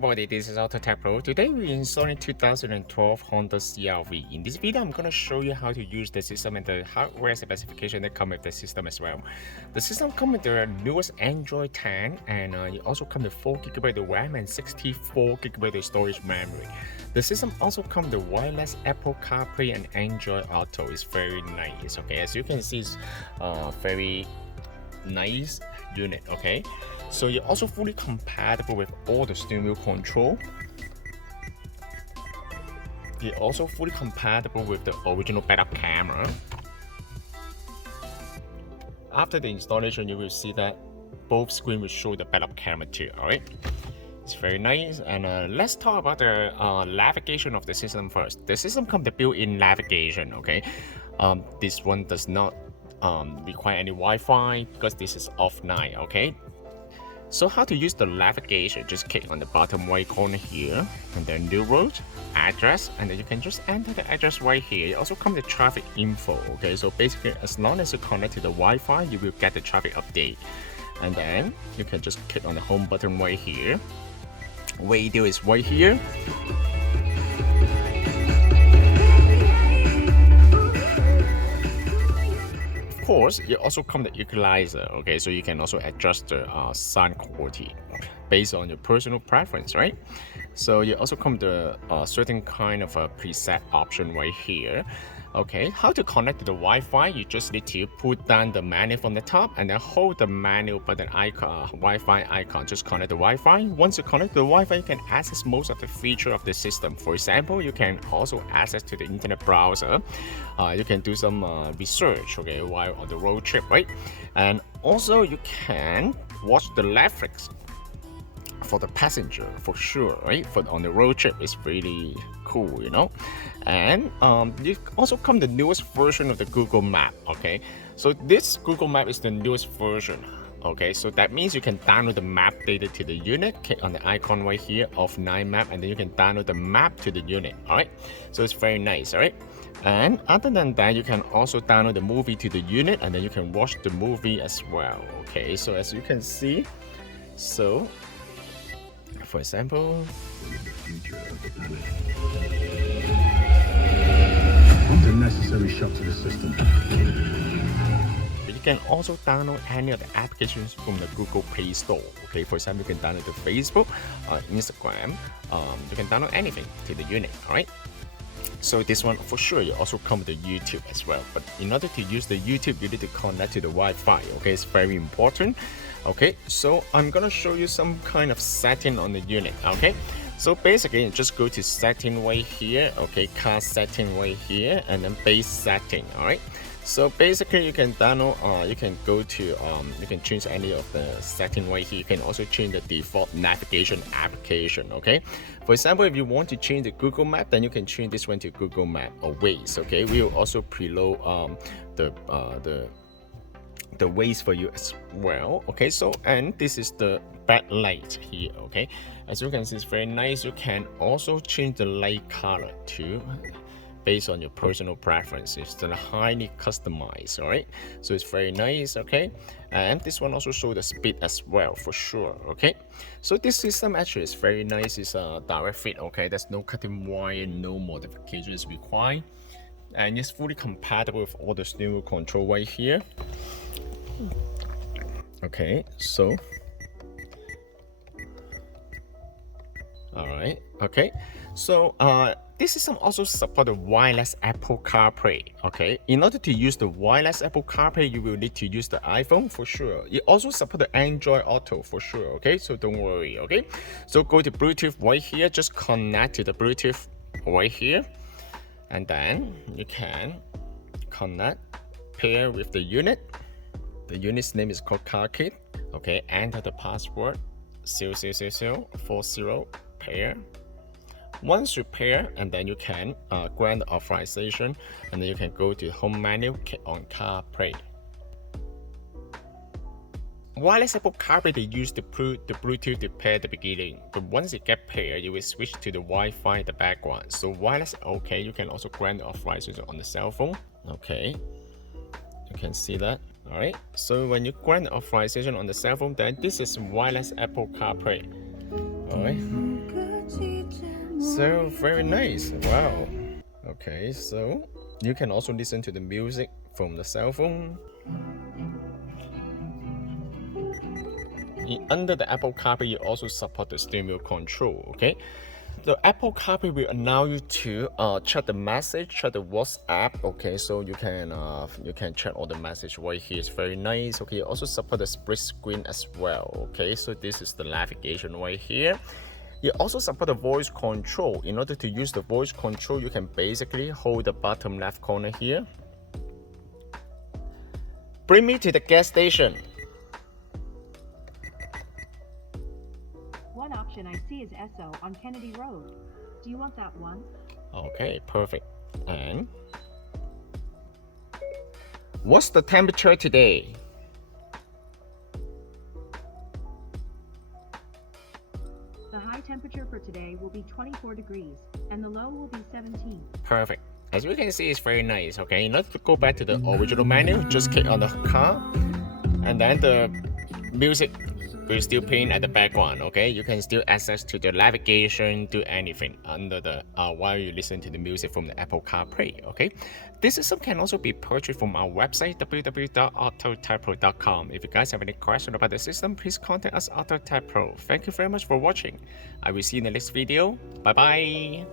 everybody, this is AutoTecPro. Today we're installing 2012 Honda CRV. In this video, I'm going to show you how to use the system and the hardware specification that come with the system as well. The system comes with the newest Android 10 and it also comes with 4GB of RAM and 64GB of storage memory. The system also comes with wireless Apple CarPlay and Android Auto. It's very nice, okay? As you can see, it's very nice unit, okay? So you're also fully compatible with all the steering wheel control. You're also fully compatible with the original backup camera. After the installation, you will see that both screens will show the backup camera too, alright? It's very nice. And let's talk about the navigation of the system first. The system comes with built-in navigation, okay? This one does not require any Wi-Fi because this is offline, okay? So how to use the navigation, just click on the bottom right corner here and then new road, address, and then you can just enter the address right here. It also comes with traffic info, okay? So basically as long as you connect to the Wi-Fi, you will get the traffic update. And then you can just click on the home button right here. Radio is right here. Of course, it also comes with equalizer, okay? So you can also adjust the sound quality based on your personal preference, right? So you also come to a certain kind of a preset option right here. Okay, how to connect to the Wi-Fi? You just need to put down the menu from the top and then hold the menu button icon, Wi-Fi icon. Just connect the Wi-Fi. Once you connect to the Wi-Fi, you can access most of the feature of the system. For example, you can also access to the internet browser. You can do some research, okay, while on the road trip, right? And also you can watch the Netflix for the passenger for sure, right? For on the road trip, it's really cool, you know. And you also come the newest version of the Google Map, okay? So this Google Map is the newest version, okay? So that means you can download the map data to the unit. Click on the icon right here of 9 map, and then you can download the map to the unit, all right? So it's very nice, all right? And other than that, you can also download the movie to the unit, and then you can watch the movie as well, okay? So as you can see, so for example, unnecessary shock to the system. You can also download any of the applications from the Google Play Store. Okay, for example, you can download the Facebook, Instagram. You can download anything to the unit. All right. So this one for sure, you also come with the YouTube as well. But in order to use the YouTube, you need to connect to the Wi-Fi. Okay, it's very important. Okay, so I'm gonna show you some kind of setting on the unit. Okay, so basically you just go to setting right here. Okay, car setting right here, and then base setting. All right. So basically you can download, you can go to, you can change any of the setting right here. You can also change the default navigation application, okay? For example, if you want to change the Google Map, then you can change this one to Google Map or Waze, okay? We will also preload the Waze for you as well, okay? So, and this is the backlight here, okay? As you can see, it's very nice. You can also change the light color too, based on your personal preference. It's highly customized, all right? So it's very nice, okay? And this one also shows the speed as well, for sure, okay? So this system actually is very nice. It's a direct fit, okay? There's no cutting wire, no modifications required. And it's fully compatible with all the steering wheel control right here. Okay, so all right, okay, so this system also supports wireless Apple CarPlay, okay? In order to use the wireless Apple CarPlay, you will need to use the iPhone for sure. It also supports the Android Auto for sure, okay? So don't worry, okay? So go to Bluetooth right here, just connect to the Bluetooth right here, and then you can connect, pair with the unit. The unit's name is called CarKit, okay? Enter the password 00040 pair. Once you pair, and then you can grant authorization, and then you can go to home menu, click on CarPlay. Wireless Apple CarPlay, they use the Bluetooth to pair the beginning, but once it get paired, you will switch to the Wi-Fi in the background. So wireless, okay, you can also grant authorization on the cell phone, okay? You can see that. Alright, so when you grant authorization on the cell phone, then this is wireless Apple CarPlay. Alright. So very nice. Wow. Okay, so you can also listen to the music from the cell phone. Under the Apple CarPlay, you also support the stereo control. Okay, the Apple CarPlay will allow you to check the message, check the WhatsApp. Okay, so you can check all the message right here. It's very nice. Okay, you also support the split screen as well. Okay, so this is the navigation right here. You also support the voice control. In order to use the voice control, you can basically hold the bottom left corner here. Bring me to the gas station. One option I see is SO on Kennedy Road. Do you want that one? Okay, perfect. And what's the temperature today? The high temperature for today will be 24 degrees, and the low will be 17. Perfect. As you can see, it's very nice. Okay, in order to go back to the original menu, just click on the car, and then the music will still playing at the background. Okay, you can still access to the navigation, do anything under the while you listen to the music from the Apple CarPlay. Okay, this system can also be purchased from our website www.AutoTecPro.com. If you guys have any question about the system, please contact us AutoTecPro. Thank you very much for watching. I will see you in the next video. Bye bye.